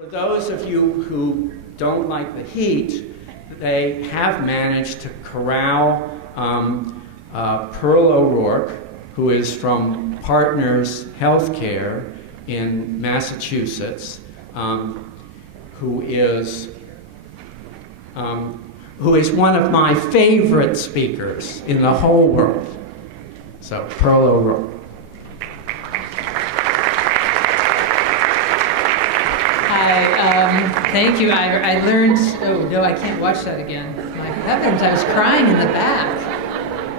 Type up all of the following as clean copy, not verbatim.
For those of you who don't like the heat, they have managed to corral Pearl O'Rourke, who is from Partners Healthcare in Massachusetts, who is one of my favorite speakers in the whole world. So, Pearl O'Rourke. Thank you, Ivor. I learned, oh no, I can't watch that again. My heavens, I was crying in the back.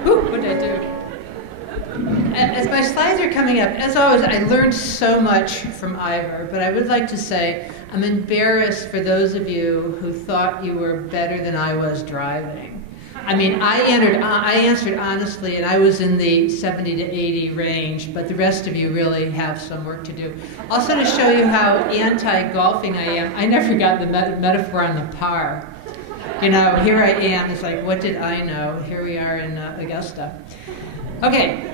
Whew, what did I do? As my slides are coming up, as always, I learned so much from Ivor, but I would like to say I'm embarrassed for those of you who thought you were better than I was driving. I mean, I answered honestly, and I was in the 70 to 80 range, but the rest of you really have some work to do. Also, to show you how anti-golfing I am, I never got the metaphor on the par. You know, here I am, it's like, what did I know? Here we are in Augusta. Okay,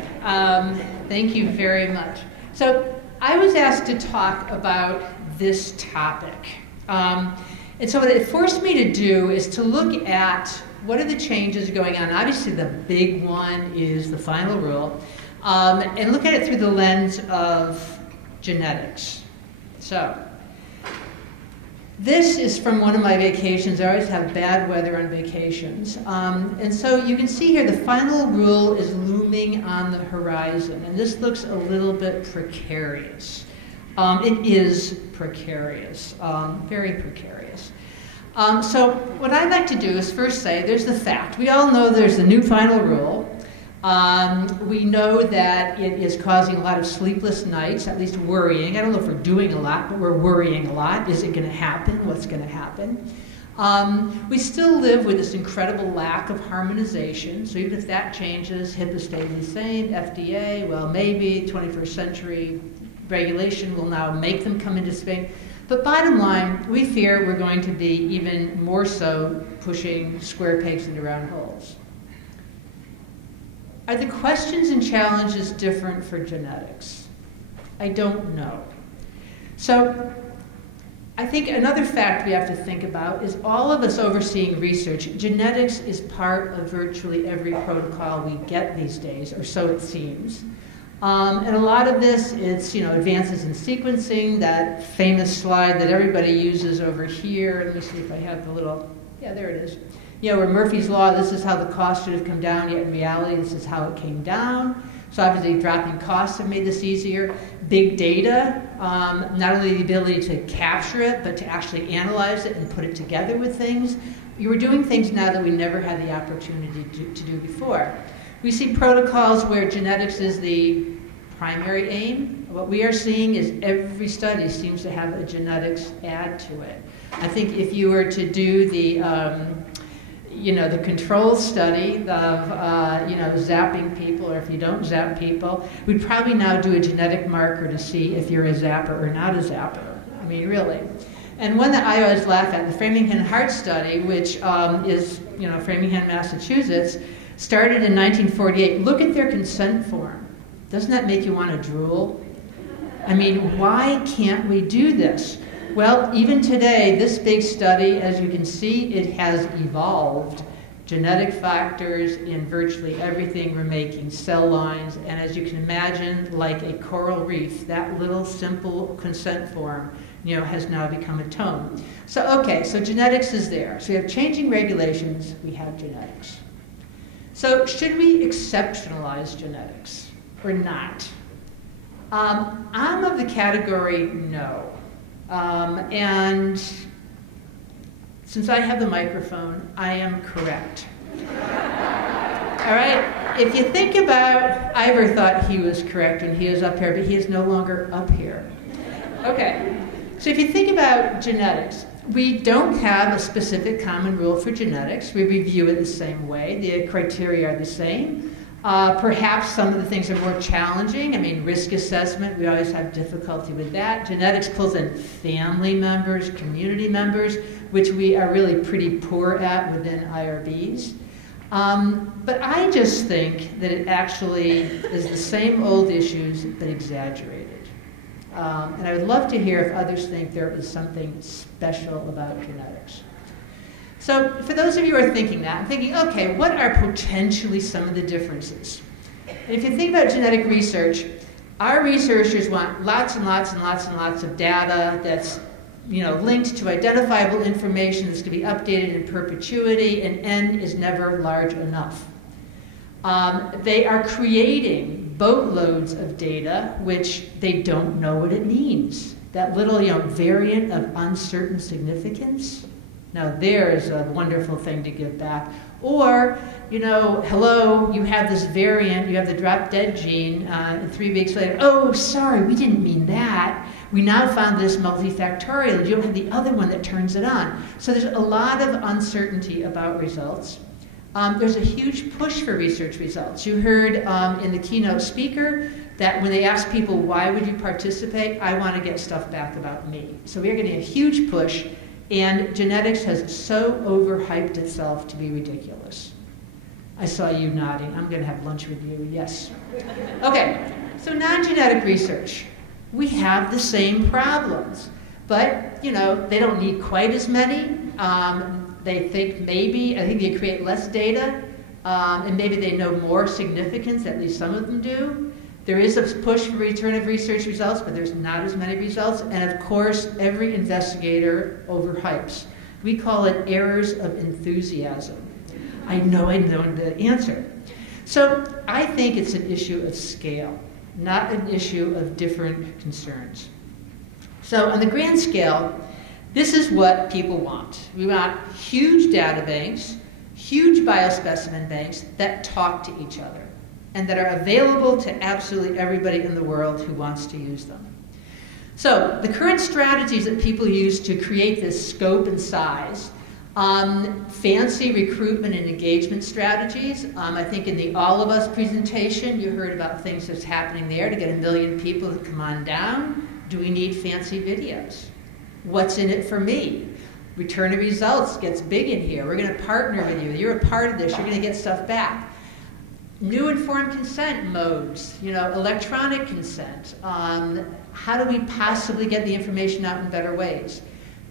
thank you very much. So, I was asked to talk about this topic. And so what it forced me to do is to look at what are the changes going on. Obviously, the big one is the final rule, and look at it through the lens of genetics. So, this is from one of my vacations. I always have bad weather on vacations. And so you can see here the final rule is looming on the horizon, and this looks a little bit precarious. It is precarious, very precarious. So what I'd like to do is first say there's the fact. We all know there's the new final rule. We know that it is causing a lot of sleepless nights, at least worrying. I don't know if we're doing a lot, but we're worrying a lot. Is it going to happen? What's going to happen? We still live with this incredible lack of harmonization. So even if that changes, HIPAA stays the same, FDA, well, maybe 21st century regulation will now make them come into Spain. But bottom line, we fear we're going to be even more so pushing square pegs into round holes. Are the questions and challenges different for genetics? I don't know. So I think another fact we have to think about is all of us overseeing research. Genetics is part of virtually every protocol we get these days, or so it seems. And a lot of this is, you know, advances in sequencing, that famous slide that everybody uses over here. Let me see if I have the little, yeah, there it is. You know, where Murphy's Law, this is how the cost should have come down, yet in reality, this is how it came down. So obviously, dropping costs have made this easier. Big data, not only the ability to capture it, but to actually analyze it and put it together with things. You were doing things now that we never had the opportunity to do before. We see protocols where genetics is the primary aim. What we are seeing is every study seems to have a genetics add to it. I think if you were to do the, you know, the control study of, you know, zapping people, or if you don't zap people, we'd probably now do a genetic marker to see if you're a zapper or not a zapper. I mean, really. And one that I always laugh at, the Framingham Heart Study, which is, you know, Framingham, Massachusetts, started in 1948. Look at their consent form. Doesn't that make you want to drool? I mean, why can't we do this? Well, even today, this big study, as you can see, it has evolved. Genetic factors in virtually everything we're making, cell lines, and as you can imagine, like a coral reef, that little simple consent form, you know, has now become a tome. So, okay, so genetics is there. So we have changing regulations, we have genetics. So should we exceptionalize genetics or not? I'm of the category no. And since I have the microphone, I am correct. All right? If you think about, Ivor thought he was correct when he was up here, but he is no longer up here. Okay. So if you think about genetics, we don't have a specific common rule for genetics. We review it the same way. The criteria are the same. Perhaps some of the things are more challenging. I mean, risk assessment, we always have difficulty with that. Genetics pulls in family members, community members, which we are really pretty poor at within IRBs. But I just think that it actually is the same old issues, but exaggerated. And I would love to hear if others think there is something special about genetics. So for those of you who are thinking that, I'm thinking, okay, what are potentially some of the differences? And if you think about genetic research, our researchers want lots and lots and lots and lots of data that's linked to identifiable information that's going to be updated in perpetuity, and N is never large enough. They are creating boatloads of data which they don't know what it means. That little variant of uncertain significance. Now there's a wonderful thing to give back. Or, hello, you have this variant, you have the drop dead gene, and 3 weeks later, oh, sorry, we didn't mean that. We now found this multifactorial. You don't have the other one that turns it on. So there's a lot of uncertainty about results. There's a huge push for research results. You heard in the keynote speaker that when they ask people, why would you participate? I want to get stuff back about me. So we're getting a huge push, and genetics has so overhyped itself to be ridiculous. I saw you nodding. I'm going to have lunch with you. Yes. Okay, so non-genetic research. We have the same problems, but they don't need quite as many. They think I think they create less data, and maybe they know more significance, at least some of them do. There is a push for return of research results, but there's not as many results. And of course, every investigator overhypes. We call it errors of enthusiasm. I know the answer. So I think it's an issue of scale, not an issue of different concerns. So on the grand scale, this is what people want. We want huge data banks, huge biospecimen banks that talk to each other and that are available to absolutely everybody in the world who wants to use them. So the current strategies that people use to create this scope and size, fancy recruitment and engagement strategies. I think in the All of Us presentation, you heard about things that's happening there to get 1 million people to come on down. Do we need fancy videos? What's in it for me? Return of results gets big in here. We're going to partner with you. You're a part of this. You're going to get stuff back. New informed consent modes, electronic consent. How do we possibly get the information out in better ways?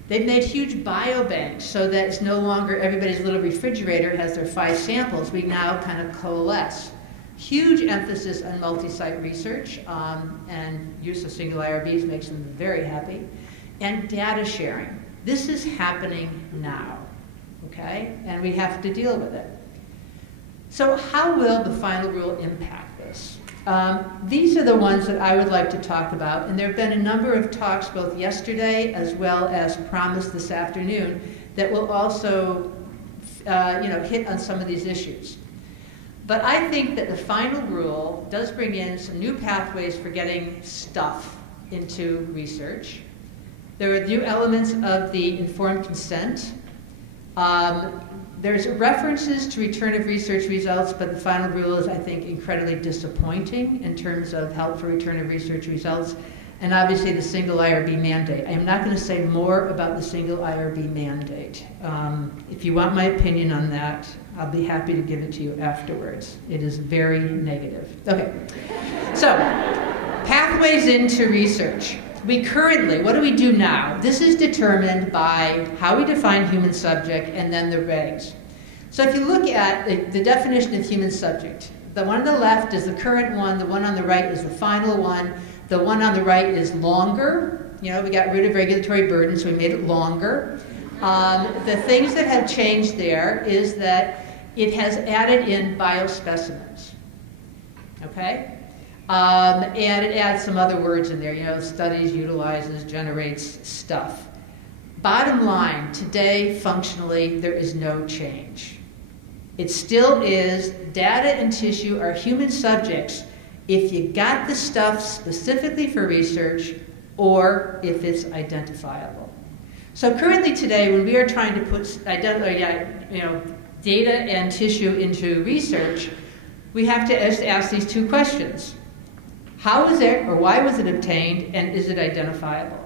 They've made huge biobanks so that it's no longer everybody's little refrigerator has their 5 samples. We now kind of coalesce. Huge emphasis on multi-site research, and use of single IRBs makes them very happy. And data sharing. This is happening now, okay? And we have to deal with it. So how will the final rule impact this? These are the ones that I would like to talk about, and there have been a number of talks both yesterday as well as promised this afternoon that will also hit on some of these issues. But I think that the final rule does bring in some new pathways for getting stuff into research. There are new elements of the informed consent. There's references to return of research results, but the final rule is, I think, incredibly disappointing in terms of help for return of research results, and obviously the single IRB mandate. I am not going to say more about the single IRB mandate. If you want my opinion on that, I'll be happy to give it to you afterwards. It is very negative. Okay, so pathways into research. We currently, what do we do now? This is determined by how we define human subject and then the regs. So if you look at the definition of human subject, the one on the left is the current one, the one on the right is the final one, the one on the right is longer. We got rid of regulatory burden, so we made it longer. The things that have changed there is that it has added in biospecimens, okay? And it adds some other words in there, studies, utilizes, generates stuff. Bottom line, today, functionally, there is no change. It still is data and tissue are human subjects if you got the stuff specifically for research or if it's identifiable. So currently today, when we are trying to put data and tissue into research, we have to ask these 2 questions. How is it, or why was it obtained, and is it identifiable?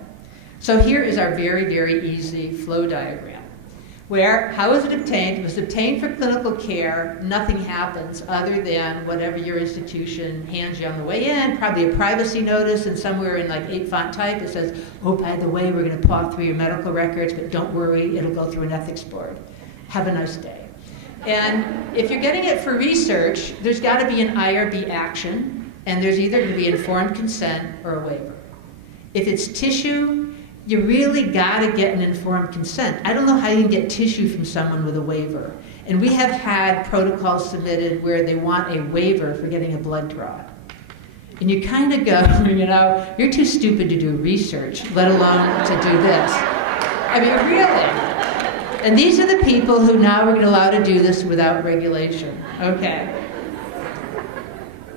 So here is our very, very easy flow diagram. How was it obtained? It was obtained for clinical care. Nothing happens other than whatever your institution hands you on the way in, probably a privacy notice, and somewhere in like 8-font type it says, oh, by the way, we're going to paw through your medical records, but don't worry, it'll go through an ethics board. Have a nice day. And if you're getting it for research, there's got to be an IRB action, and there's either going to be informed consent or a waiver. If it's tissue, you really got to get an informed consent. I don't know how you can get tissue from someone with a waiver. And we have had protocols submitted where they want a waiver for getting a blood draw. And you kind of go, you know, you're too stupid to do research, let alone to do this. I mean, really. And these are the people who now are allowed to do this without regulation. Okay.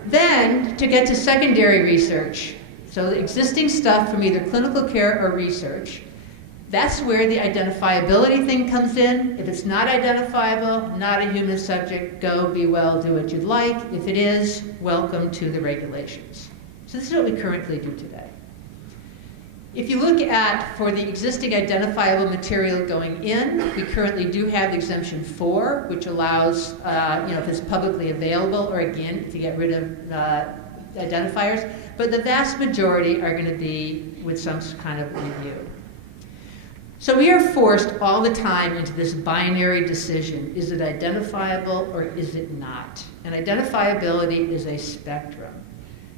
Then, to get to secondary research, so the existing stuff from either clinical care or research, that's where the identifiability thing comes in. If it's not identifiable, not a human subject, go, be well, do what you'd like. If it is, welcome to the regulations. So this is what we currently do today. If you look at, for the existing identifiable material going in, we currently do have exemption 4, which allows, if it's publicly available, or again, to get rid of identifiers, but the vast majority are going to be with some kind of review. So we are forced all the time into this binary decision. Is it identifiable or is it not? And identifiability is a spectrum.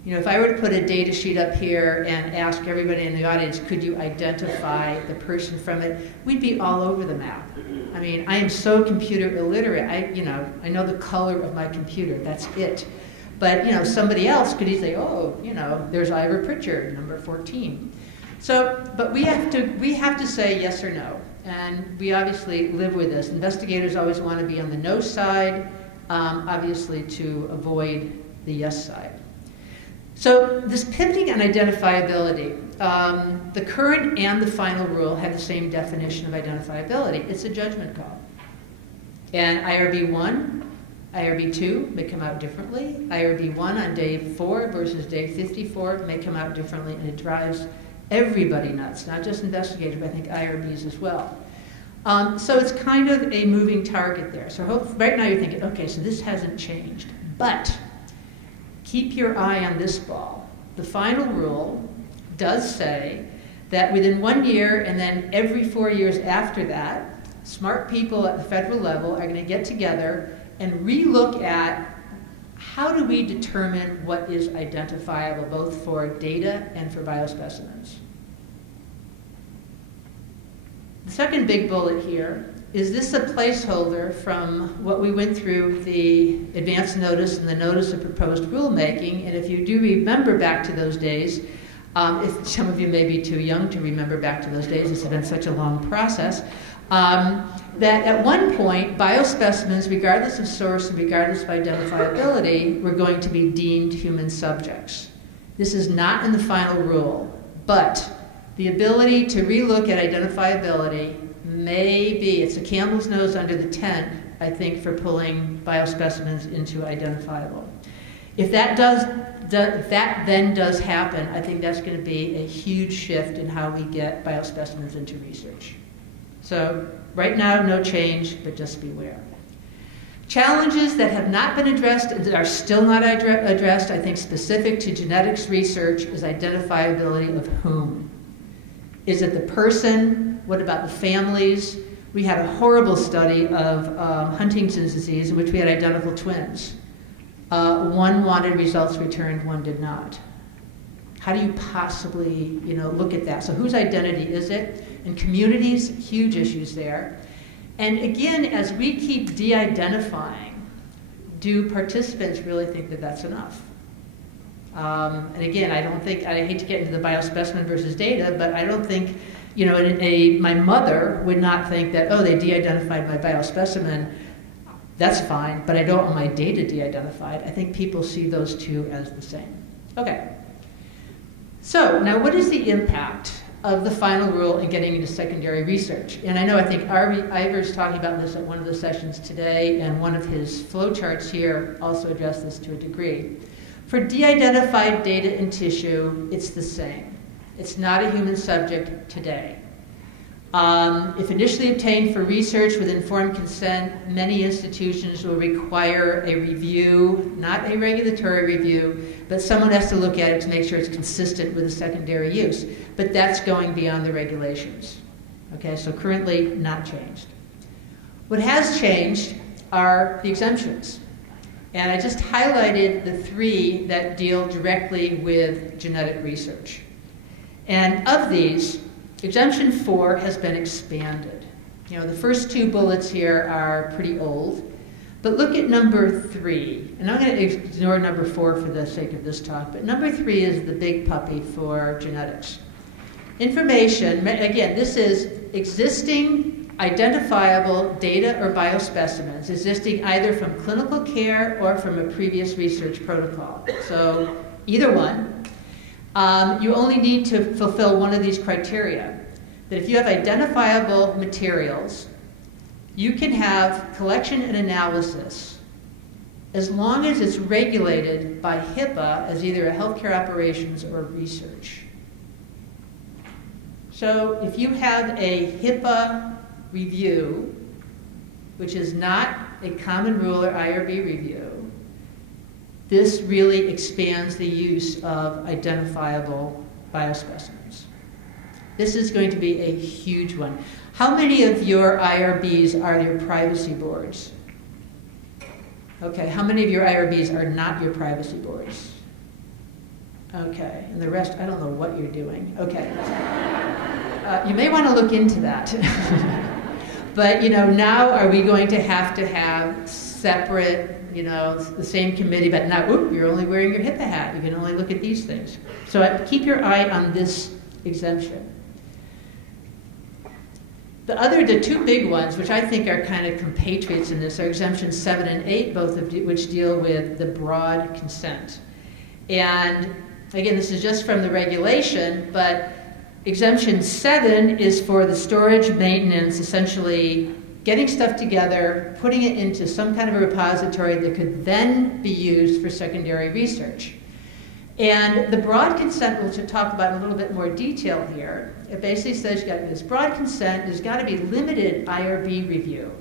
You know, if I were to put a data sheet up here and ask everybody in the audience, could you identify the person from it, we'd be all over the map. I mean, I am so computer illiterate. I know the color of my computer, that's it. But, somebody else could easily say, oh, there's Ivor Pritchard, number 14. So, but we have to say yes or no. And we obviously live with this. Investigators always want to be on the no side, obviously to avoid the yes side. So this pivoting on identifiability, the current and the final rule have the same definition of identifiability. It's a judgment call. And IRB 1, IRB 2 may come out differently. IRB 1 on day 4 versus day 54 may come out differently, and it drives everybody nuts, not just investigators, but I think IRBs as well. So it's kind of a moving target there. So right now you're thinking, okay, so this hasn't changed. But keep your eye on this ball. The final rule does say that within 1 year and then every 4 years after that, smart people at the federal level are going to get together and relook at how do we determine what is identifiable, both for data and for biospecimens. The second big bullet here is this a placeholder from what we went through, the advance notice and the notice of proposed rulemaking. And if you do remember back to those days, if some of you may be too young to remember back to those days, it's been such a long process, that at one point, biospecimens, regardless of source and regardless of identifiability, were going to be deemed human subjects. This is not in the final rule, but the ability to relook at identifiability may be, it's a camel's nose under the tent, I think, for pulling biospecimens into identifiable. If that then does happen, I think that's going to be a huge shift in how we get biospecimens into research. So right now, no change, but just beware. Challenges that have not been addressed and that are still not addressed, I think specific to genetics research, is identifiability of whom. Is it the person? What about the families? We had a horrible study of Huntington's disease in which we had identical twins. One wanted results returned, one did not. How do you possibly, look at that? So whose identity is it? In communities, huge issues there. And again, as we keep de-identifying, do participants really think that that's enough? And again, I hate to get into the biospecimen versus data, but I don't think, my mother would not think that, oh, they de-identified my biospecimen, that's fine, but I don't want my data de-identified. I think people see those two as the same. Okay. So now what is the impact of the final rule in getting into secondary research? And I think Ivor's talking about this at one of the sessions today, and one of his flowcharts here also addressed this to a degree. For de-identified data in tissue, it's the same. It's not a human subject today. If initially obtained for research with informed consent, many institutions will require a review, not a regulatory review, but someone has to look at it to make sure it's consistent with the secondary use. But that's going beyond the regulations. Okay, so currently not changed. What has changed are the exemptions. And I just highlighted the 3 that deal directly with genetic research. And of these, exemption 4 has been expanded. You know, the first 2 bullets here are pretty old, but look at number 3. And I'm going to ignore number 4 for the sake of this talk, but number 3 is the big puppy for genetics. Information, again, this is existing identifiable data or biospecimens existing either from clinical care or from a previous research protocol. So either one. You only need to fulfill one of these criteria. That if you have identifiable materials, you can have collection and analysis as long as it's regulated by HIPAA as either a healthcare operations or research. So if you have a HIPAA review, which is not a common rule or IRB review, this really expands the use of identifiable biospecimens. This is going to be a huge one. How many of your IRBs are your privacy boards? Okay, how many of your IRBs are not your privacy boards? Okay, and the rest, I don't know what you're doing. Okay. You may want to look into that. But, you know, now are we going to have separate, you know, the same committee, but now, oop, you're only wearing your HIPAA hat. You can only look at these things. So keep your eye on this exemption. The 2 big ones, which I think are kind of compatriots in this, are exemptions 7 and 8, both of which deal with the broad consent. And again, this is just from the regulation, but exemption 7 is for the storage, maintenance, essentially getting stuff together, putting it into some kind of a repository that could then be used for secondary research. And the broad consent, we'll talk about in a little bit more detail here. It basically says you've got this broad consent, there's got to be limited IRB review.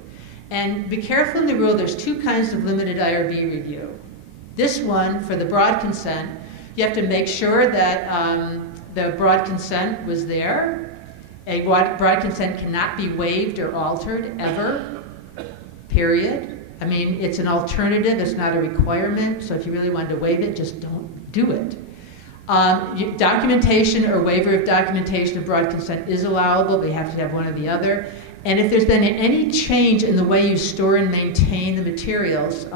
And be careful in the rule, there's 2 kinds of limited IRB review. This one, for the broad consent, you have to make sure that the broad consent was there. A broad consent cannot be waived or altered ever, period. I mean, it's an alternative, it's not a requirement, so if you really wanted to waive it, just don't do it. Documentation or waiver of documentation of broad consent is allowable, but you have to have one or the other. And if there's been any change in the way you store and maintain the materials,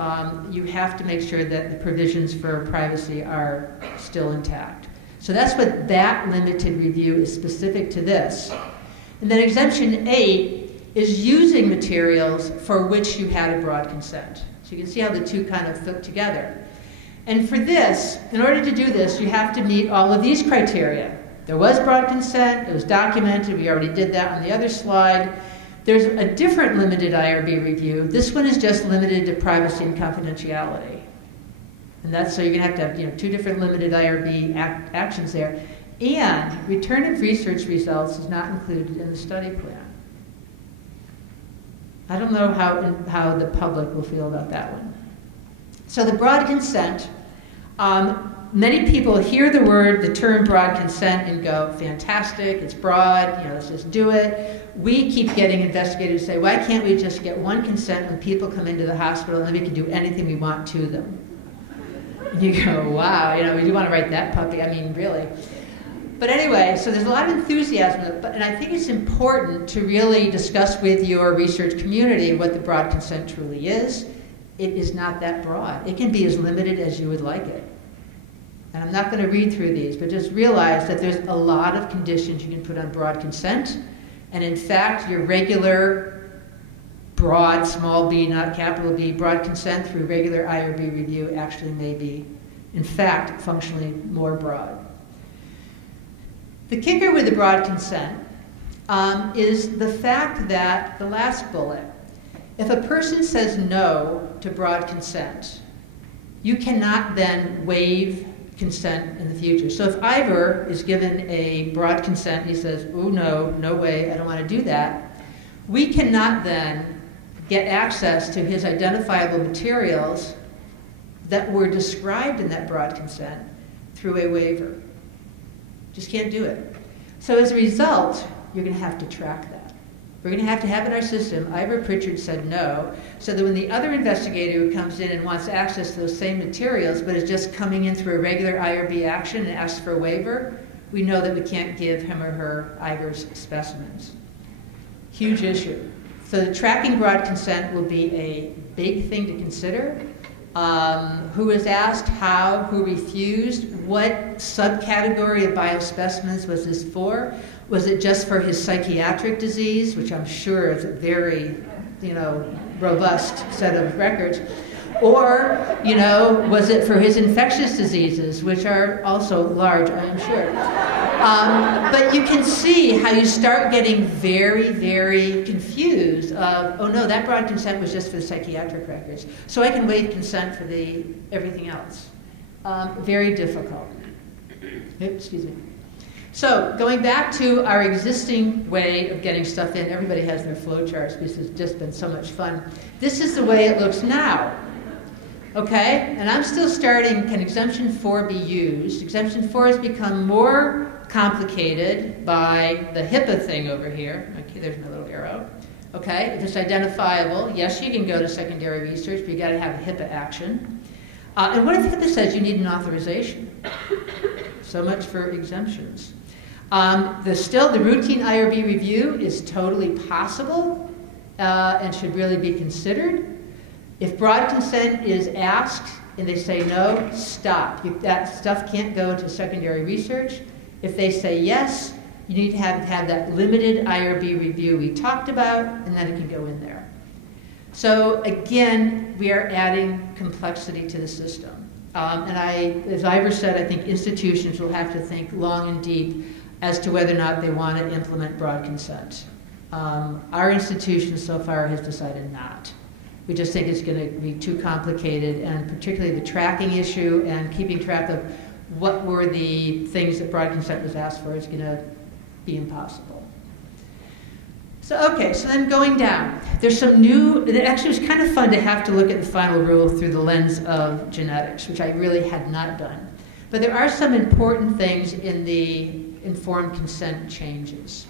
you have to make sure that the provisions for privacy are still intact. So that's what that limited review is specific to this. And then exemption 8 is using materials for which you had a broad consent. So you can see how the 2 kind of fit together. And for this, in order to do this, you have to meet all of these criteria. There was broad consent, it was documented, we already did that on the other slide. There's a different limited IRB review. This one is just limited to privacy and confidentiality. And that's, so you're going to have, you know, 2 different limited IRB actions there. And return of research results is not included in the study plan. I don't know how the public will feel about that one. So the broad consent, many people hear the term broad consent and go, fantastic, it's broad, you know, let's just do it. We keep getting investigators say, why can't we just get one consent when people come into the hospital and then we can do anything we want to them? And you go, wow, you know, we do want to write that puppy, I mean, really. But anyway, so there's a lot of enthusiasm, and I think it's important to really discuss with your research community what the broad consent truly is. It is not that broad. It can be as limited as you would like it. And I'm not going to read through these, but just realize that there's a lot of conditions you can put on broad consent. And in fact, your regular broad, small b, not capital B, broad consent through regular IRB review actually may be, in fact, functionally more broad. The kicker with the broad consent is the fact that, the last bullet, if a person says no to broad consent, you cannot then waive consent in the future. So if Ivor is given a broad consent, he says, oh no, no way, I don't want to do that, we cannot then get access to his identifiable materials that were described in that broad consent through a waiver. Just can't do it. So as a result, you're going to have to track that. We're going to have in our system, Ivor Pritchard said no, so that when the other investigator who comes in and wants access to those same materials, but is just coming in through a regular IRB action and asks for a waiver, we know that we can't give him or her Ivor's specimens. Huge issue. So the tracking broad consent will be a big thing to consider. Who was asked, how, who refused, what subcategory of biospecimens was this for? Was it just for his psychiatric disease, which I'm sure is a very, robust set of records? Or, was it for his infectious diseases, which are also large, I'm sure. But you can see how you start getting very, very confused of, oh no, that broad consent was just for the psychiatric records. So I can waive consent for everything else. Very difficult. Excuse me. So going back to our existing way of getting stuff in, everybody has their flowcharts because it's just been so much fun. This is the way it looks now. Okay, and I'm still starting, can exemption 4 be used? Exemption 4 has become more complicated by the HIPAA thing over here. Okay, there's my little arrow. Okay, if it's identifiable, yes, you can go to secondary research, but you got to have a HIPAA action. And what if HIPAA says you need an authorization? So much for exemptions. Still, the routine IRB review is totally possible and should really be considered. If broad consent is asked and they say no, stop. That stuff can't go to secondary research. If they say yes, you need to have that limited IRB review we talked about, and then it can go in there. So again, we are adding complexity to the system. As Ivor said, I think institutions will have to think long and deep as to whether or not they want to implement broad consent. Our institution so far has decided not. We just think it's going to be too complicated, and particularly the tracking issue and keeping track of what were the things that broad consent was asked for is going to be impossible. So, okay, so then going down, there's some new, it actually was kind of fun to have to look at the final rule through the lens of genetics, which I really had not done. But there are some important things in the informed consent changes.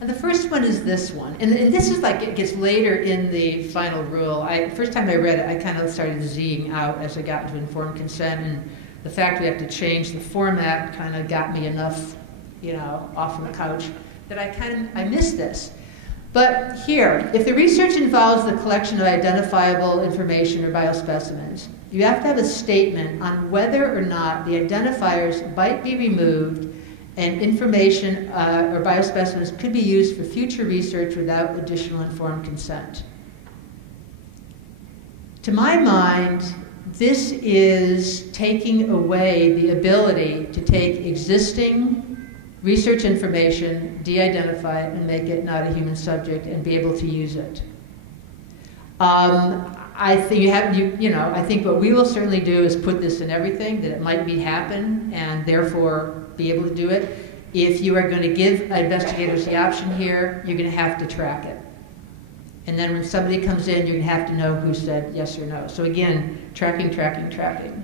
And the first one is this one. And this is like, it gets later in the final rule. First time I read it, I kind of started Zing out as I got into informed consent, and the fact we have to change the format kind of got me enough, off on the couch that I missed this. But here, if the research involves the collection of identifiable information or biospecimens, you have to have a statement on whether or not the identifiers might be removed and information or biospecimens could be used for future research without additional informed consent. To my mind, this is taking away the ability to take existing research information, de-identify it, and make it not a human subject and be able to use it. I think what we will certainly do is put this in everything, that it might happen, and therefore be able to do it. If you are going to give investigators the option here, you're going to have to track it. And then when somebody comes in, you're going to have to know who said yes or no. So again, tracking, tracking, tracking.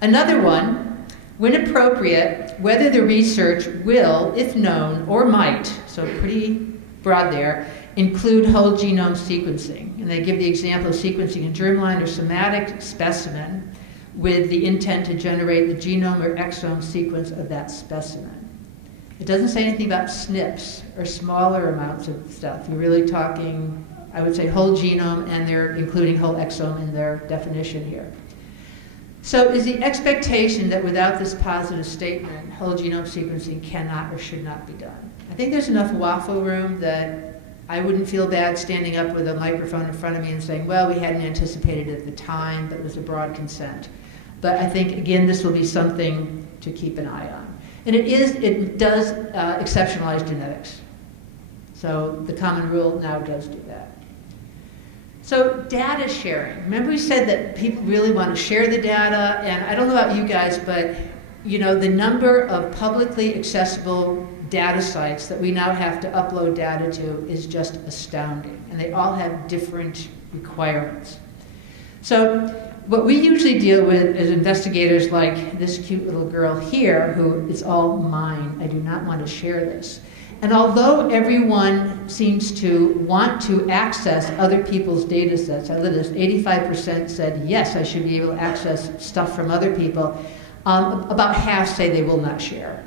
Another one, when appropriate, whether the research will, if known, or might, so pretty broad there, include whole genome sequencing. And they give the example of sequencing a germline or somatic specimen with the intent to generate the genome or exome sequence of that specimen. It doesn't say anything about SNPs or smaller amounts of stuff. You're really talking, I would say, whole genome, and they're including whole exome in their definition here. So is the expectation that without this positive statement, whole genome sequencing cannot or should not be done? I think there's enough waffle room that I wouldn't feel bad standing up with a microphone in front of me and saying, well, we hadn't anticipated it at the time, but it was a broad consent. But I think, again, this will be something to keep an eye on. And it does exceptionalize genetics. So the common rule now does do that. So data sharing. Remember we said that people really want to share the data, and I don't know about you guys, but you know, the number of publicly accessible data sites that we now have to upload data to is just astounding, and they all have different requirements. So what we usually deal with is investigators like this cute little girl here, who is all mine. I do not want to share this. And although everyone seems to want to access other people's data sets, I love this, 85% said, yes, I should be able to access stuff from other people. About half say they will not share.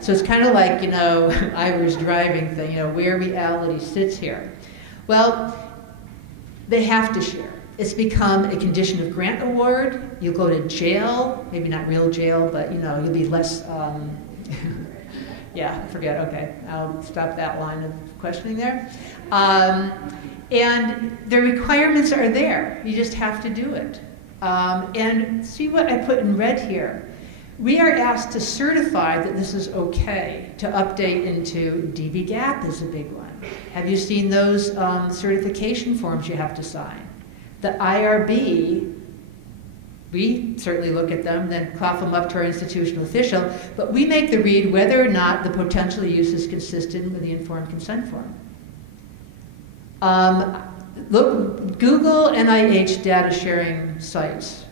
So it's kind of like, you know, Ira's driving thing, you know, where reality sits here. Well, they have to share. It's become a condition of grant award. You'll go to jail, maybe not real jail, but, you know, you'll be less, yeah, forget, okay, I'll stop that line of questioning there. And the requirements are there. You just have to do it. And see what I put in red here. We are asked to certify that this is okay to update into dbGaP is a big one. Have you seen those certification forms you have to sign? The IRB, we certainly look at them, then cough them up to our institutional official, but we make the read whether or not the potential use is consistent with the informed consent form. Look, Google NIH data sharing sites.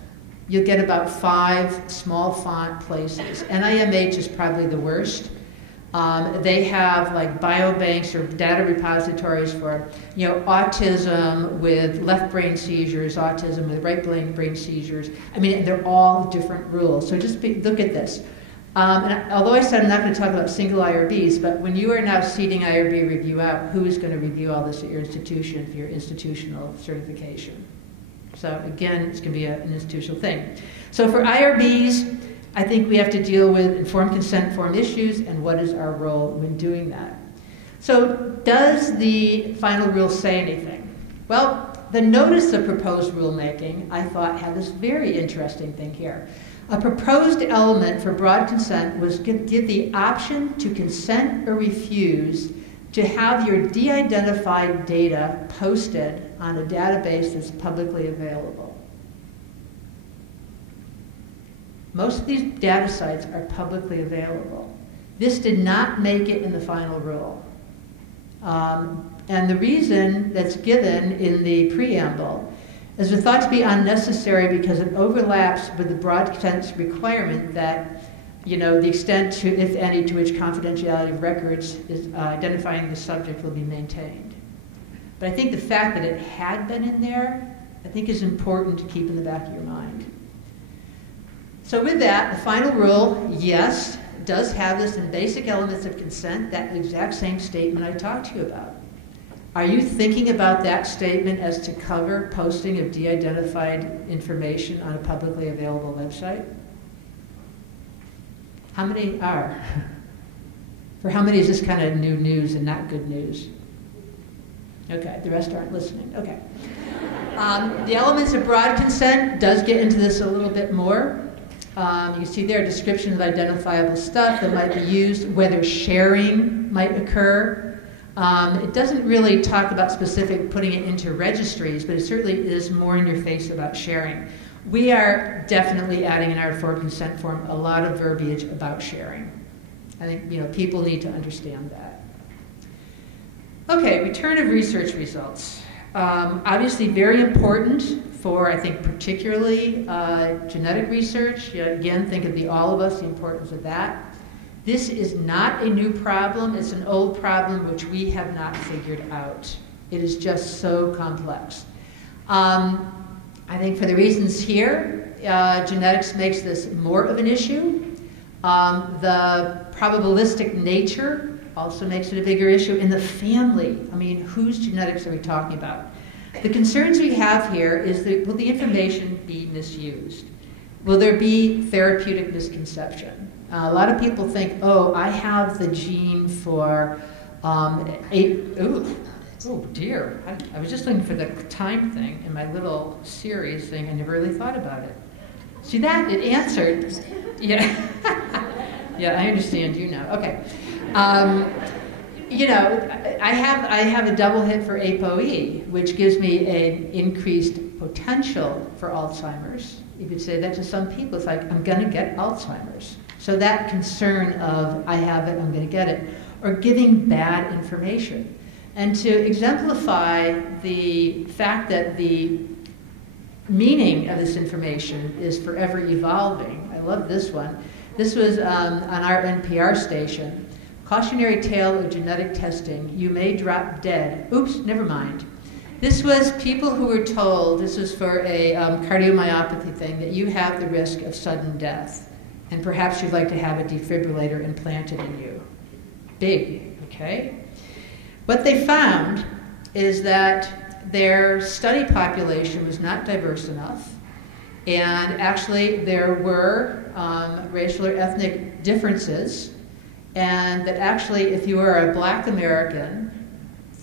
You'll get about 5 small font places. NIMH is probably the worst. They have like biobanks or data repositories for, you know, autism with left brain seizures, autism with right brain seizures. I mean, they're all different rules. So just look at this. And although I said I'm not going to talk about single IRBs, but when you are now seeding IRB review out, who is going to review all this at your institution for your institutional certification? So again, it's going to be an institutional thing. So for IRBs, I think we have to deal with informed consent form issues and what is our role when doing that. So does the final rule say anything? Well, the notice of proposed rulemaking, I thought, had this very interesting thing here. A proposed element for broad consent was give the option to consent or refuse to have your de-identified data posted on a database that's publicly available. Most of these data sites are publicly available. This did not make it in the final rule. And the reason that's given in the preamble is thought to be unnecessary because it overlaps with the broad consent requirement that, you know, the extent to, if any, to which confidentiality of records is identifying the subject will be maintained. But I think the fact that it had been in there, I think is important to keep in the back of your mind. So with that, the final rule, yes, does have this in basic elements of consent, that exact same statement I talked to you about. Are you thinking about that statement as to cover posting of de-identified information on a publicly available website? How many are? For how many is this kind of new news and not good news? Okay, the rest aren't listening. Okay. The elements of broad consent does get into this a little bit more. You see there a description of identifiable stuff that might be used, whether sharing might occur. It doesn't really talk about specific putting it into registries, but it certainly is more in your face about sharing. We are definitely adding in our informed consent form a lot of verbiage about sharing. I think, you know, people need to understand that. Okay, return of research results. Obviously very important for, I think, particularly genetic research. Again, think of all of us, the importance of that. This is not a new problem. It's an old problem which we have not figured out. It is just so complex. I think for the reasons here, genetics makes this more of an issue. The probabilistic nature also makes it a bigger issue. In the family, I mean, whose genetics are we talking about? The concerns we have here is that will the information be misused? Will there be therapeutic misconception? A lot of people think, oh, I have the gene for oh dear, I was just looking for the time thing in my little series thing. I never really thought about it. See that? It answered. Yeah. Yeah, I understand you now. Okay. you know, I have a double hit for ApoE, which gives me an increased potential for Alzheimer's. You could say that to some people. It's like, I'm going to get Alzheimer's. So that concern of, I have it, I'm going to get it, or giving bad information. And to exemplify the fact that the meaning of this information is forever evolving, I love this one. This was on our NPR station. Cautionary tale of genetic testing. You may drop dead. Oops, never mind. This was people who were told, this was for a cardiomyopathy thing, that you have the risk of sudden death. And perhaps you'd like to have a defibrillator implanted in you. Big, okay? What they found is that their study population was not diverse enough. And actually there were racial or ethnic differences. And that actually if you are a Black American,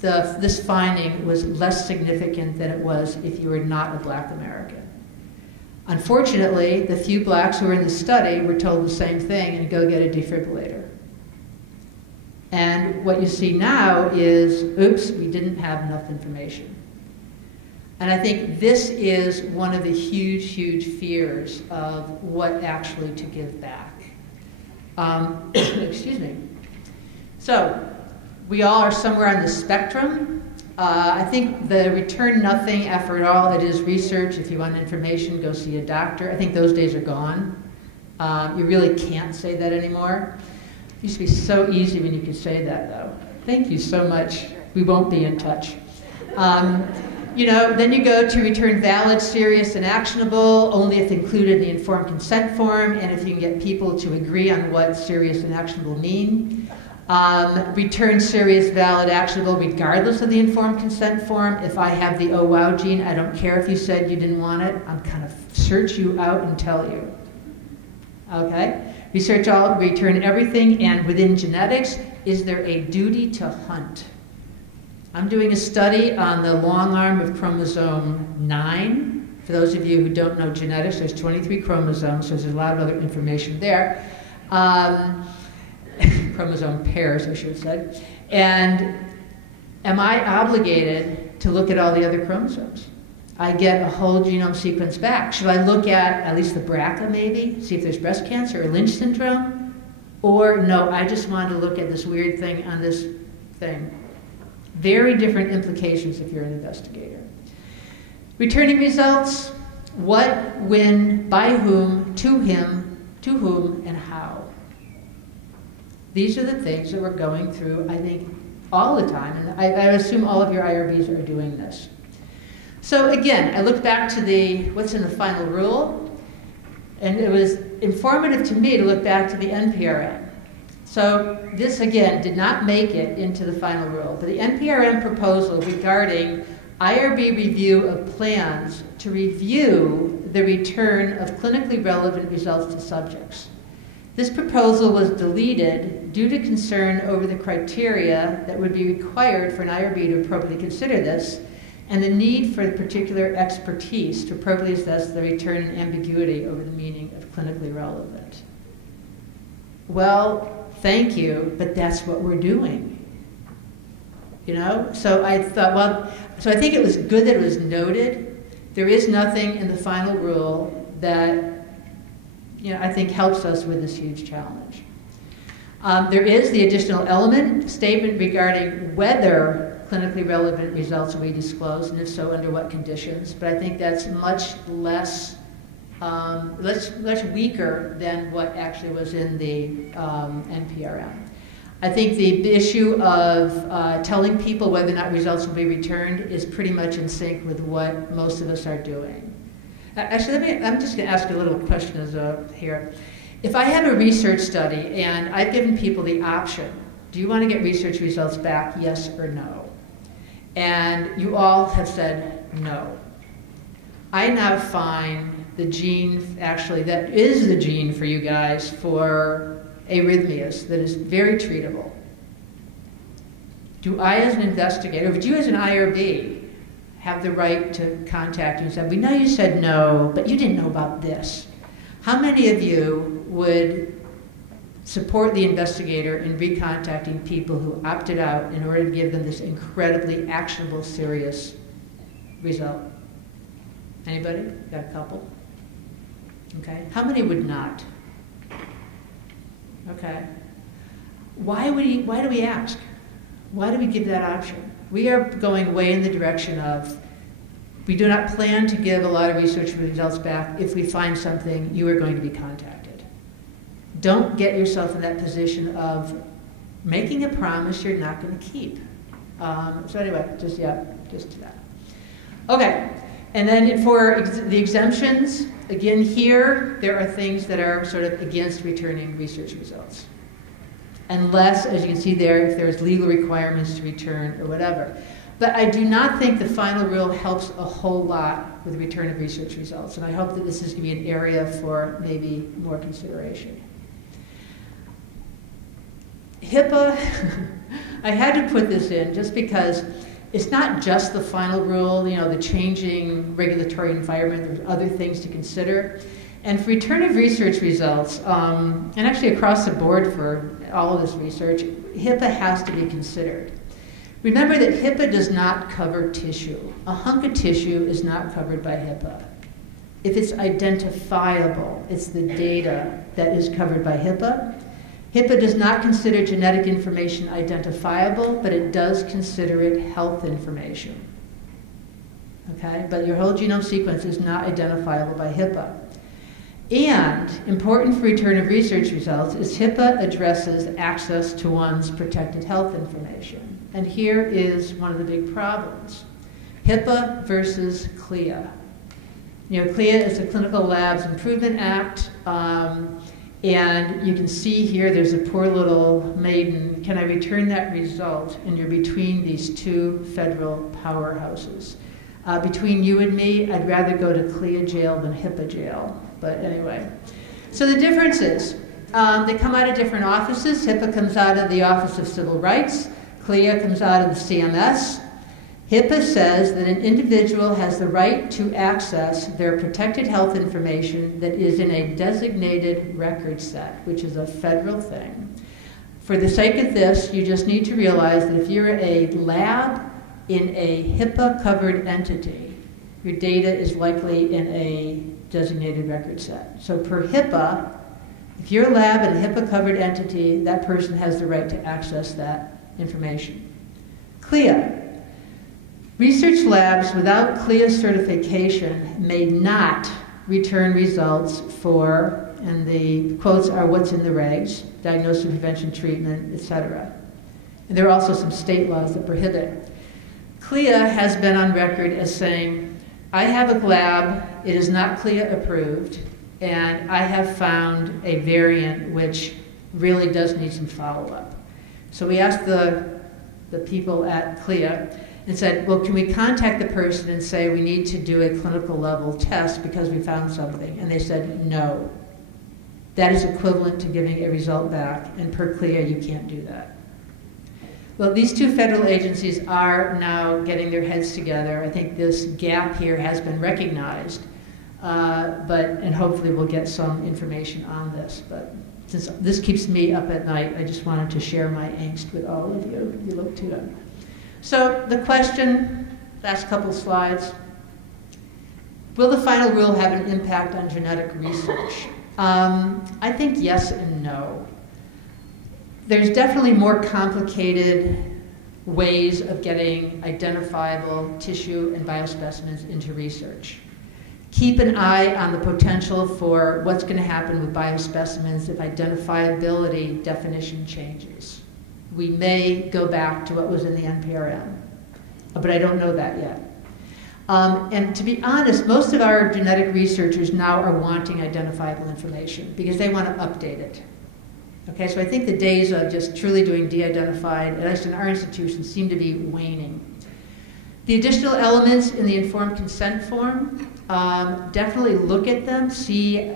this finding was less significant than it was if you were not a Black American. Unfortunately, the few blacks who were in the study were told the same thing, and go get a defibrillator. And what you see now is, oops, we didn't have enough information. And I think this is one of the huge, huge fears of what actually to give back. Excuse me. So, we all are somewhere on the spectrum. I think the return nothing, after all, it is research. If you want information, go see a doctor. I think those days are gone. You really can't say that anymore. It used to be so easy when you could say that, though. Thank you so much. We won't be in touch. You know, then you go to return valid, serious, and actionable, only if included in the informed consent form, and if you can get people to agree on what serious and actionable mean. Return serious, valid, actionable, regardless of the informed consent form. If I have the oh wow gene, I don't care if you said you didn't want it. I'm kind of search you out and tell you. Okay? Research all, return everything, and within genetics, is there a duty to hunt? I'm doing a study on the long arm of chromosome 9. For those of you who don't know genetics, there's 23 chromosomes, so there's a lot of other information there. Chromosome pairs, I should have said. And am I obligated to look at all the other chromosomes? I get a whole genome sequence back. Should I look at least the BRCA maybe, see if there's breast cancer or Lynch syndrome? Or no, I just want to look at this weird thing on this thing. Very different implications if you're an investigator. Returning results, what, when, by whom, to whom, and how. These are the things that we're going through, I think, all the time, and I assume all of your IRBs are doing this. So again, I looked back to what's in the final rule, and it was informative to me to look back to the NPRM. So this, again, did not make it into the final rule, but the NPRM proposal regarding IRB review of plans to review the return of clinically relevant results to subjects. This proposal was deleted due to concern over the criteria that would be required for an IRB to appropriately consider this, and the need for the particular expertise to appropriately assess the return and ambiguity over the meaning of clinically relevant. Well, thank you, but that's what we're doing. You know? So I thought, well, so I think it was good that it was noted. There is nothing in the final rule that, you know, I think helps us with this huge challenge. There is the additional element statement regarding whether clinically relevant results will be disclosed, and if so, under what conditions. But I think that's much less weaker than what actually was in the NPRM. I think the issue of telling people whether or not results will be returned is pretty much in sync with what most of us are doing. Actually, I'm just going to ask a little question here. If I have a research study and I've given people the option, do you want to get research results back, yes or no? And you all have said no. I now find the gene, actually, that is the gene for you guys for arrhythmias that is very treatable. Do I, as an investigator, would you as an IRB have the right to contact you and say, we know you said no, but you didn't know about this? How many of you would support the investigator in recontacting people who opted out in order to give them this incredibly actionable, serious result. Anybody? Got a couple? Okay. How many would not? Okay. Why do we ask? Why do we give that option? We are going way in the direction of, we do not plan to give a lot of research results back. If we find something, you are going to be contacted. Don't get yourself in that position of making a promise you're not going to keep. So anyway, just that. Okay, and then for the exemptions, again here, there are things that are sort of against returning research results. Unless, as you can see there, if there's legal requirements to return or whatever. But I do not think the final rule helps a whole lot with the return of research results, and I hope that this is going to be an area for maybe more consideration. HIPAA, I had to put this in just because it's not just the final rule, you know, the changing regulatory environment, there's other things to consider. And for return of research results, and actually across the board for all of this research, HIPAA has to be considered. Remember that HIPAA does not cover tissue. A hunk of tissue is not covered by HIPAA. If it's identifiable, it's the data that is covered by HIPAA. HIPAA does not consider genetic information identifiable, but it does consider it health information. Okay, but your whole genome sequence is not identifiable by HIPAA. And important for return of research results is HIPAA addresses access to one's protected health information. And here is one of the big problems. HIPAA versus CLIA. You know, CLIA is the Clinical Labs Improvement Act. And you can see here there's a poor little maiden. Can I return that result? And you're between these two federal powerhouses. Between you and me, I'd rather go to CLIA jail than HIPAA jail. But anyway. So the difference is, they come out of different offices. HIPAA comes out of the Office of Civil Rights. CLIA comes out of the CMS. HIPAA says that an individual has the right to access their protected health information that is in a designated record set, which is a federal thing. For the sake of this, you just need to realize that if you're a lab in a HIPAA-covered entity, your data is likely in a designated record set. So per HIPAA, if you're a lab in a HIPAA-covered entity, that person has the right to access that information. CLIA. Research labs without CLIA certification may not return results for, and the quotes are what's in the regs, diagnosis, prevention, treatment, etc. And there are also some state laws that prohibit. CLIA has been on record as saying, I have a lab, it is not CLIA approved, and I have found a variant which really does need some follow-up. So we asked the people at CLIA and said, well, can we contact the person and say we need to do a clinical level test because we found something? And they said, no. That is equivalent to giving a result back, and per CLIA, you can't do that. Well, these two federal agencies are now getting their heads together. I think this gap here has been recognized, and hopefully we'll get some information on this. But since this keeps me up at night, I just wanted to share my angst with all of you. You look to them. So the question, last couple of slides, will the final rule have an impact on genetic research? I think yes and no. There's definitely more complicated ways of getting identifiable tissue and biospecimens into research. Keep an eye on the potential for what's going to happen with biospecimens if identifiability definition changes. We may go back to what was in the NPRM, but I don't know that yet. And to be honest, most of our genetic researchers now are wanting identifiable information because they want to update it. Okay, so I think the days of just truly doing de-identified, at least in our institution, seem to be waning. The additional elements in the informed consent form, definitely look at them, see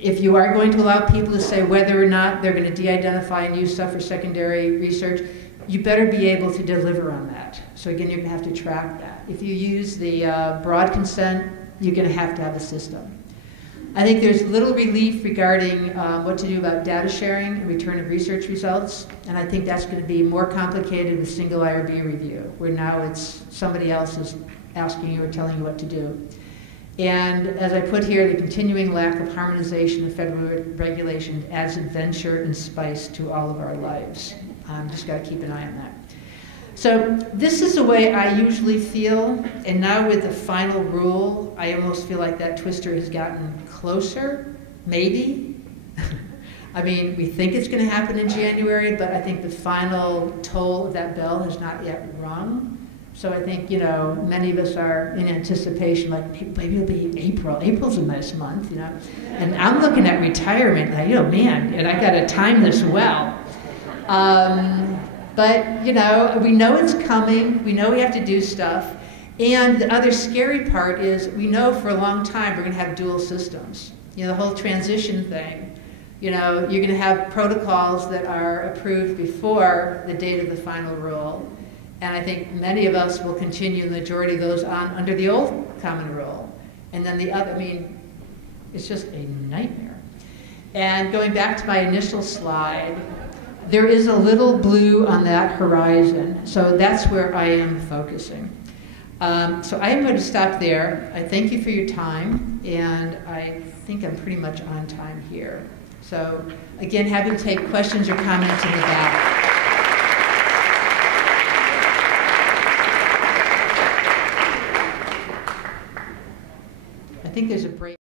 if you are going to allow people to say whether or not they're going to de-identify and use stuff for secondary research, you better be able to deliver on that. So again, you're going to have to track that. If you use the broad consent, you're going to have a system. I think there's little relief regarding what to do about data sharing and return of research results, and I think that's going to be more complicated with single IRB review, where now it's somebody else is asking you or telling you what to do. And as I put here, the continuing lack of harmonization of federal regulation adds adventure and spice to all of our lives. Just got to keep an eye on that. So this is the way I usually feel, and now with the final rule, I almost feel like that twister has gotten closer, maybe. I mean, we think it's going to happen in January, but I think the final toll of that bell has not yet rung. So I think, you know, many of us are in anticipation, like, maybe it'll be April. April's a nice month, you know. And I'm looking at retirement, like, you know, man, and I got to time this well. But, you know, we know it's coming. We know we have to do stuff. And the other scary part is we know for a long time we're going to have dual systems. You know, the whole transition thing. You know, you're going to have protocols that are approved before the date of the final rule. And I think many of us will continue the majority of those on under the old common rule. And then the other, I mean, it's just a nightmare. And going back to my initial slide, there is a little blue on that horizon, so that's where I am focusing. So I am going to stop there. I thank you for your time, and I think I'm pretty much on time here. So again, happy to take questions or comments in the back. I think there's